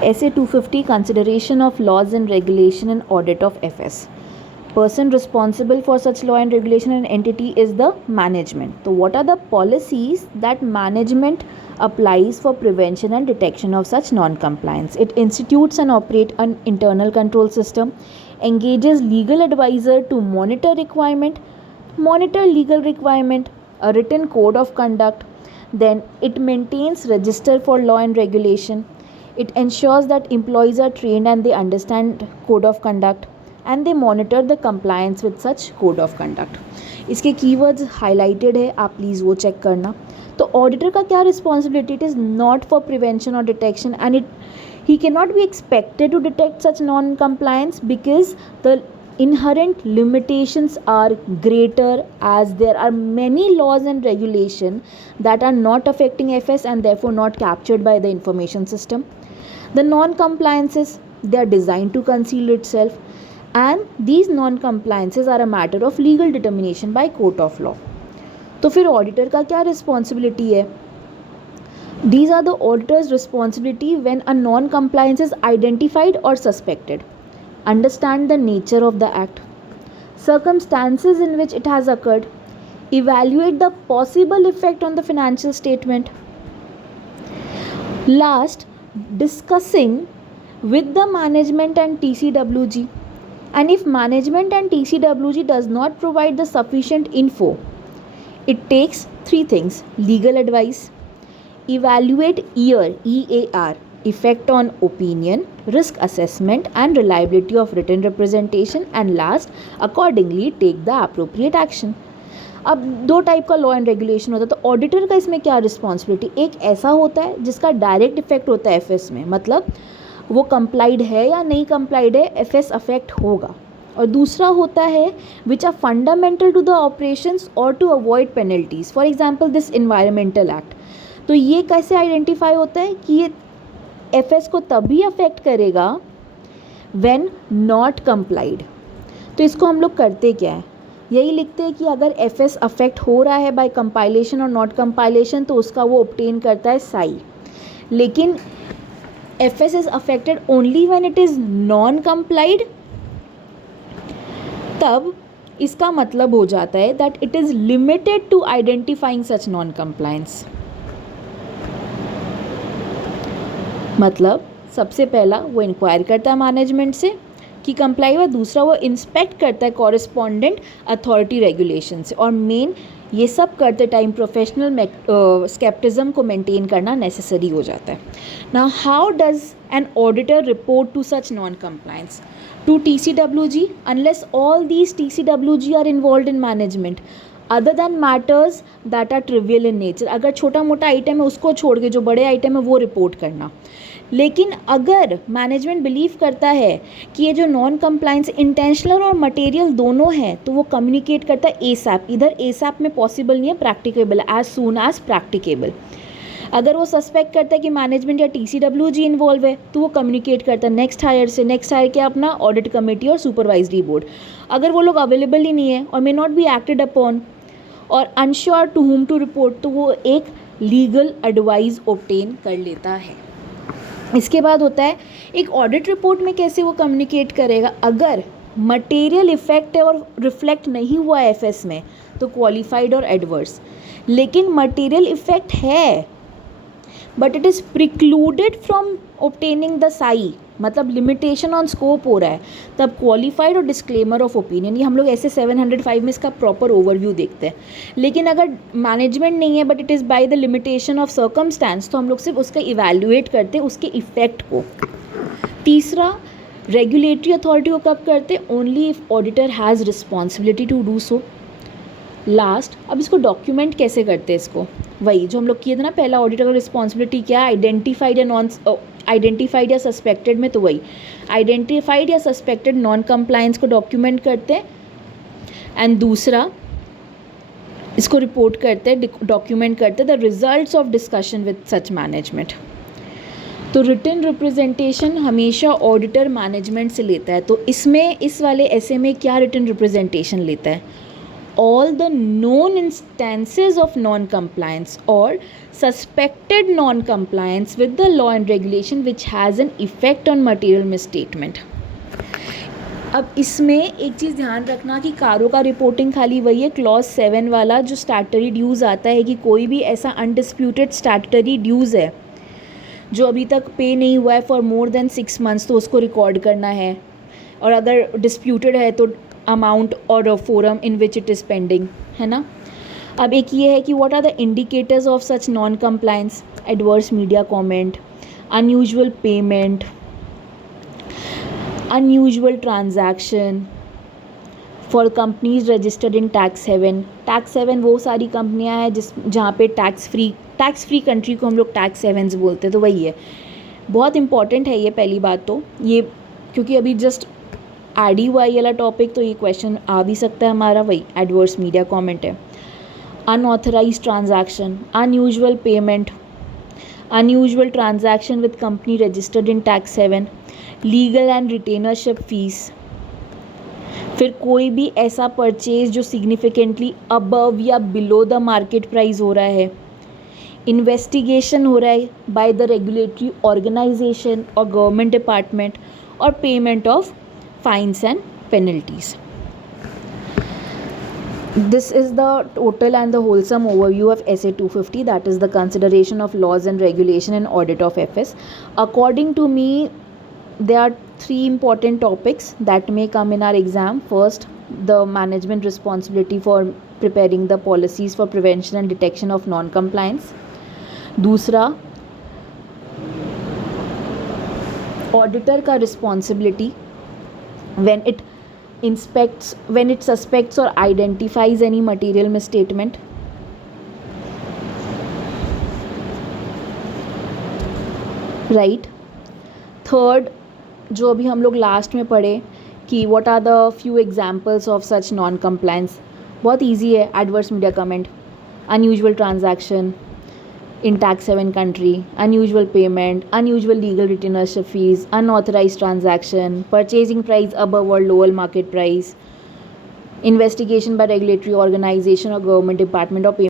SA 250 consideration of laws and regulation and audit of FS. Person responsible for such law and regulation and entity is the management. So what are the policies that management applies for prevention and detection of such non-compliance? It institutes and operates an internal control system, engages legal advisor to monitor legal requirement, a written code of conduct, then it maintains register for law and regulation. It ensures that employees are trained and they understand code of conduct and they monitor the compliance with such code of conduct. इसके keywords highlighted है, आप please वो check करना. तो auditor का क्या responsibility? It is not for prevention और detection and he cannot be expected to detect such non-compliance because the inherent limitations are greater, as there are many laws and regulation that are not affecting FS and therefore not captured by the information system. The non-compliances, they are designed to conceal itself, and these non-compliances are a matter of legal determination by court of law. तो फिर auditor का क्या responsibility है? These are the auditor's responsibility when a non-compliance is identified or suspected. Understand the nature of the act, circumstances in which it has occurred, evaluate the possible effect on the financial statement. Last, discussing with the management and TCWG. And if management and TCWG does not provide the sufficient info, it takes three things: legal advice, evaluate EAR, effect on opinion, risk assessment and reliability of written representation, and last, accordingly take the appropriate action. अब दो type का law and regulation होता है. तो auditor का इसमें क्या responsibility? एक ऐसा होता है जिसका डायरेक्ट इफेक्ट होता है एफएस में, मतलब वो कंप्लाइड है या नहीं कंप्लाइड है, एफएस अफेक्ट होगा. और दूसरा होता है which are fundamental to the operations और to avoid penalties. For example this environmental act. तो ये कैसे आइडेंटिफाई होता है कि ये एफएस को तभी अफेक्ट करेगा व्हेन नॉट कंप्लाइड. तो इसको हम लोग करते क्या है, यही लिखते हैं कि अगर एफएस अफेक्ट हो रहा है बाय कंपाइलेशन और नॉट कंपाइलेशन तो उसका वो ऑब्टेन करता है साई. लेकिन FS is affected only when it is non compliant, तब इसका मतलब हो जाता है that it is limited to identifying such non compliance. मतलब सबसे पहला वो इंक्वायर करता है मैनेजमेंट से कि कंप्लाई हुआ, दूसरा वो इंस्पेक्ट करता है कॉरेस्पॉन्डेंट अथॉरिटी रेगुलेशन से, और मेन ये सब करते टाइम प्रोफेशनल स्केप्टिज्म को मेंटेन करना नेसेसरी हो जाता है. Now how does an auditor report to such non compliance? To TCWG unless all these TCWG are involved in management, other than matters that are trivial in nature. अगर छोटा मोटा item है उसको छोड़ के जो बड़े आइटम है वो रिपोर्ट करना. लेकिन अगर मैनेजमेंट बिलीव करता है कि ये जो नॉन कंप्लायंस इंटेंशनल और मटेरियल दोनों हैं तो वो कम्युनिकेट करता है एसएप. इधर एसएप में पॉसिबल नहीं है, practicable, as soon as practicable. अगर वो सस्पेक्ट करता है कि मैनेजमेंट या TCWG इन्वॉल्व है तो वो कम्युनिकेट करता है नेक्स्ट हायर से. नेक्स्ट हायर क्या? अपना ऑडिट कमेटी और सुपरवाइजरी बोर्ड. अगर वो लोग अवेलेबल ही नहीं है और may not be acted upon और unsure to whom to report, तो वो एक लीगल एडवाइस ऑब्टेन कर लेता है. इसके बाद होता है एक ऑडिट रिपोर्ट में कैसे वो कम्युनिकेट करेगा. अगर मटेरियल इफेक्ट है और रिफ्लेक्ट नहीं हुआ एफएस में तो क्वालिफाइड और एडवर्स. लेकिन मटेरियल इफेक्ट है but it is precluded from obtaining the Sai, मतलब लिमिटेशन ऑन स्कोप हो रहा है, तब क्वालिफाइड और डिस्क्लेमर ऑफ ओपिनियन. ये हम लोग ऐसे 705 में इसका प्रॉपर ओवरव्यू देखते हैं. लेकिन अगर मैनेजमेंट नहीं है but it is by the limitation of circumstance तो हम लोग सिर्फ उसका इवैल्यूएट करते हैं, उसके इफेक्ट को. तीसरा, रेगुलेटरी अथॉरिटी को कब करते? Only if auditor has responsibility to do so. Last, अब इसको डॉक्यूमेंट कैसे करते हैं? इसको वही जो हम लोग किए थे ना, पहला ऑडिटर का रिस्पॉन्सिबिलिटी क्या? आइडेंटिफाइड या नॉन आइडेंटिफाइड या सस्पेक्टेड में, तो वही आइडेंटिफाइड या सस्पेक्टेड नॉन कंप्लायंस को डॉक्यूमेंट करते हैं. एंड दूसरा इसको रिपोर्ट करते हैं, डॉक्यूमेंट करते हैं the results of discussion with such management. तो रिटन रिप्रेजेंटेशन हमेशा ऑडिटर मैनेजमेंट से लेता है. तो इसमें इस वाले ऐसे में क्या रिटन रिप्रेजेंटेशन लेता है? all the known instances of non-compliance or suspected non-compliance with the law and regulation which has an effect on material misstatement. अब इसमें एक चीज़ ध्यान रखना कि कारों का रिपोर्टिंग खाली वही है, क्लॉज 7 वाला जो स्टैट्यूटरी ड्यूज़ आता है कि कोई भी ऐसा अनडिस्प्यूटेड स्टैट्यूटरी ड्यूज़ है जो अभी तक पे नहीं हुआ है फॉर मोर देन 6 मंथ्स तो उसको रिकॉर्ड करना है, और अगर डिस्प्यूटेड है तो अमाउंट और forum in which it is pending, है ना. अब एक ये है कि what are the indicators of such non compliance. Adverse media comment, unusual payment, unusual transaction for companies registered in tax haven. Tax haven वो सारी कंपनियां हैं जहाँ पे टैक्स फ्री कंट्री को हम लोग टैक्स हेवन्स बोलते हैं, तो वही है. बहुत इंपॉर्टेंट है ये पहली बात तो ये, क्योंकि अभी जस्ट ऐड ही हुआ ये वाला टॉपिक, तो ये क्वेश्चन आ भी सकता है हमारा. वही एडवर्स मीडिया कमेंट है. Unauthorised transaction, unusual payment, unusual transaction with company registered in tax haven, legal and retainership fees. फिर कोई भी ऐसा परचेज जो सिग्निफिकेंटली अबव या बिलो द मार्केट प्राइस हो रहा है, इन्वेस्टिगेशन हो रहा है बाय द रेगुलेटरी ऑर्गेनाइजेशन और गवर्नमेंट डिपार्टमेंट, और payment of fines and penalties. This is the total and the wholesome overview of SA 250, that is the consideration of laws and regulation and audit of FS. According to me, there are 3 important topics that may come in our exam. First, the management responsibility for preparing the policies for prevention and detection of non-compliance. दूसरा, auditor का responsibility when it suspects or identifies any material misstatement. Right. Third, जो अभी हम लोग last में पढ़े कि what are the few examples of such non-compliance. बहुत easy है. Adverse media comment, unusual transaction in tax haven country, unusual payment, unusual legal retainership fees, unauthorized transaction, purchasing price above or lower market price, investigation by regulatory organization or government department, or payment